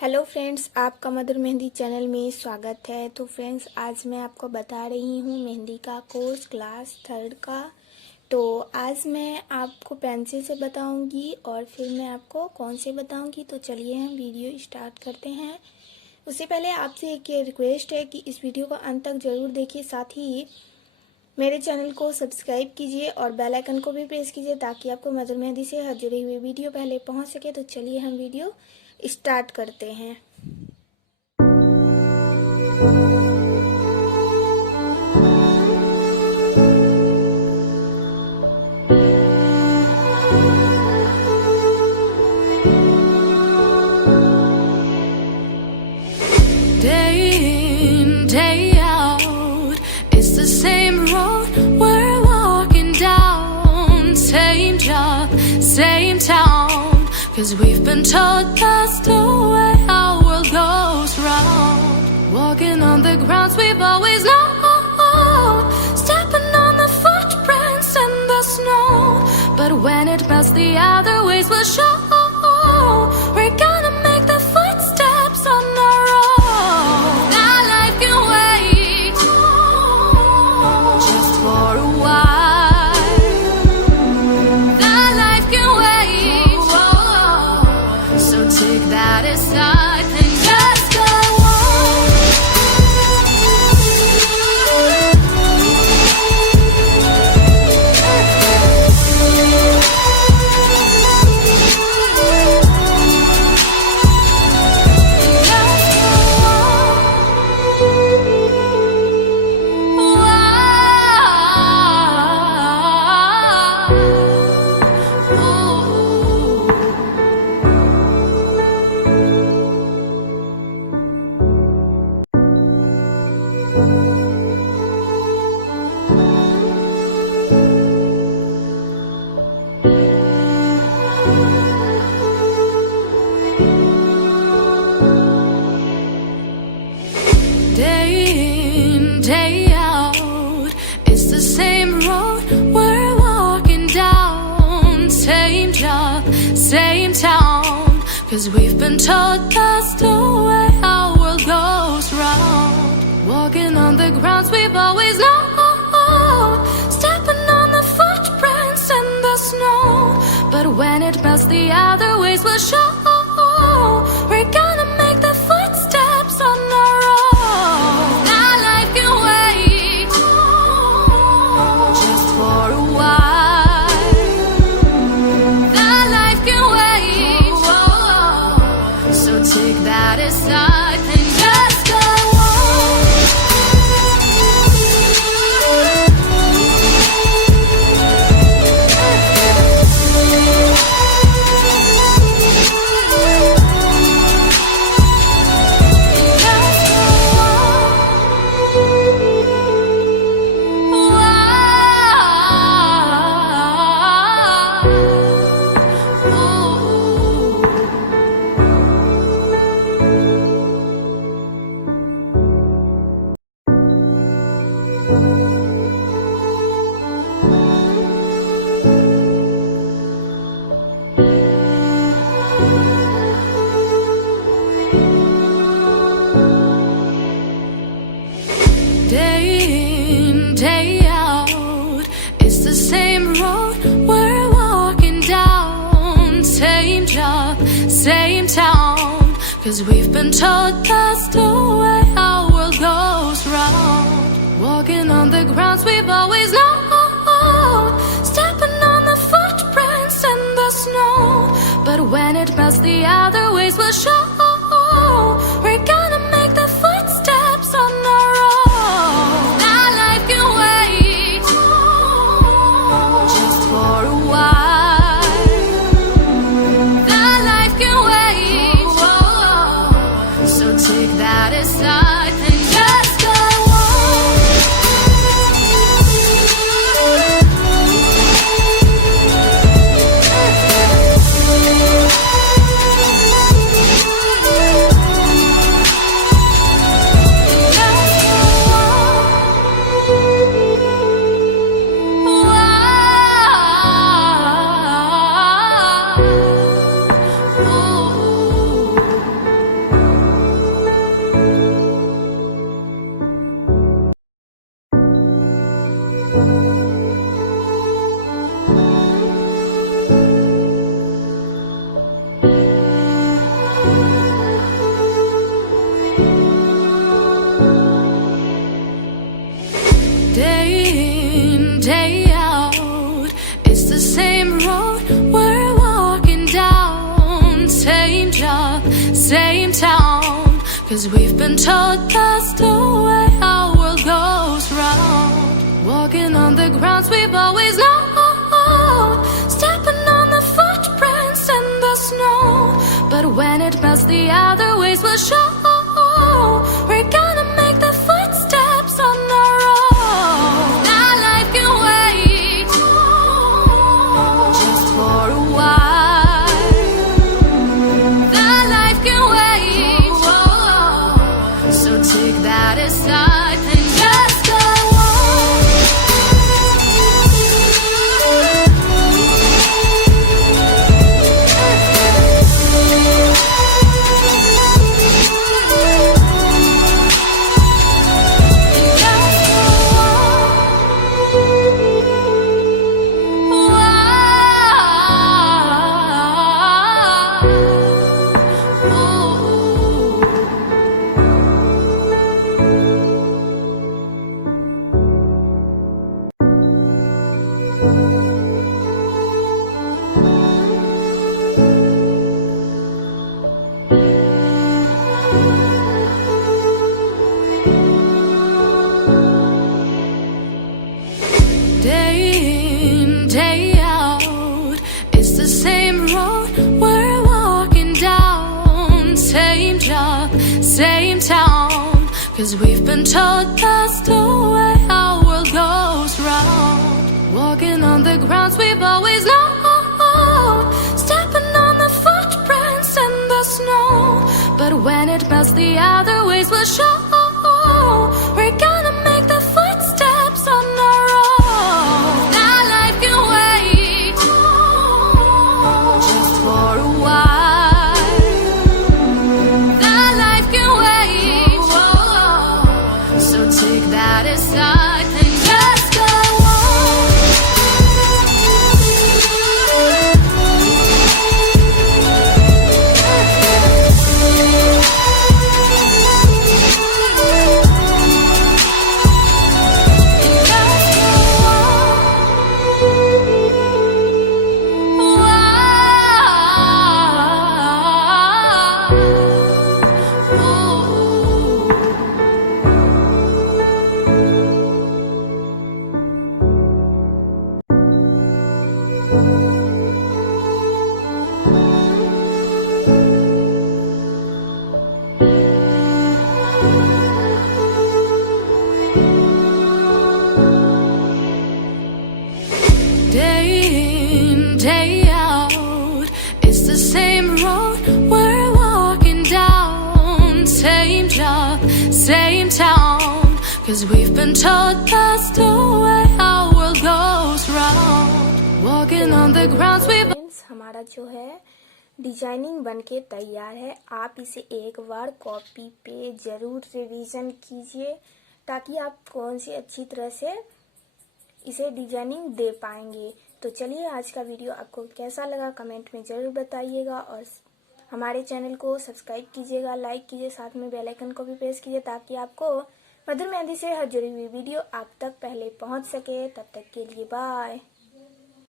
Hello friends, आपका मधुर mehndi channel में स्वागत है। तो फ्रेंड्स, आज मैं आपको बता रही हूँ मेहंदी का कोर्स क्लास 3 का। तो आज मैं आपको पेंसिल से बताऊंगी और फिर मैं आपको कौन से बताऊंगी। तो चलिए हम वीडियो स्टार्ट करते हैं। उससे पहले आपसे एक रिक्वेस्ट है कि इस वीडियो को अंत तक ज़रूर देखिए, साथ ही मेरे चैनल को सब्सक्राइब कीजिए और बेल आइकन को भी प्रेस कीजिए ताकि आपको मधुर मेहंदी से हर जुड़ी हुई वीडियो पहले पहुंच सके। तो चलिए हम वीडियो स्टार्ट करते हैं। Day in, day out, it's the same road we're walking down. Same job, same town, 'cause we've been told that's the way our world goes round. Walking on the grounds we've always known, stepping on the footprints in the snow. But when it melts, the other ways will show. We're gonna make the footsteps on our own. Now life can wait just for a while. Now life can wait, so take that aside and just go on. Day in, day out, it's the same road we're walking down. Same job, same town, 'cause we've been told that's the way our world goes round. Walking on the grounds we've always known, stepping on the footprints in the snow. But when it melts, the other ways will show. We're gonna make the footsteps on our own. Now life can wait just for a while. Now life can wait, so take that aside and just go on. Day in, day out, it's the same road we're walking down. Same job, same town, 'cause we've been told that's the way our world goes round. Walking on the grounds we've always known, stepping on the footprints in the snow. But when it melts, the other ways will show. We're gonna make the footsteps on our own. Now life can wait just for a while. Now life can wait, so take that aside and just go on. Day in, day out, it's the same road we're walking down. Same job, same town, 'cause we've been told that's the way our world goes round. Walking on the grounds we've always known, stepping on the footprints in the snow. But when it melts, the other ways will show. We're gonna make the footsteps on our own. Now life can wait just for a while. Now life can wait, so take that aside and just go on. Day in, day out, it's the same road we're walking down. Same job, same town, 'cause we've been told that's the way our world goes round. Walking on the grounds we've always known, stepping on the footprints in the snow. But when it melts, the other ways will show. We're gonna make the footsteps on our own. Now life can wait just for a while. Now life can wait, so take that aside and just go on. Day in, day out, it's the same road we're walking down. Same job, same town, 'cause we've been told that's the way our world goes round. Walking on the grounds we've हमारा जो है designing बनके तैयार है। आप इसे एक बार copy पे ज़रूर रिवीजन कीजिए ताकि आप कौन सी अच्छी तरह से इसे डिजाइनिंग दे पाएंगे। तो चलिए आज का वीडियो आपको कैसा लगा कमेंट में ज़रूर बताइएगा और हमारे चैनल को सब्सक्राइब कीजिएगा, लाइक कीजिए, साथ में बेल आइकन को भी प्रेस कीजिए ताकि आपको मधुर मेहंदी से हर जुड़ी हुई वीडियो आप तक पहले पहुंच सके। तब तक के लिए बाय।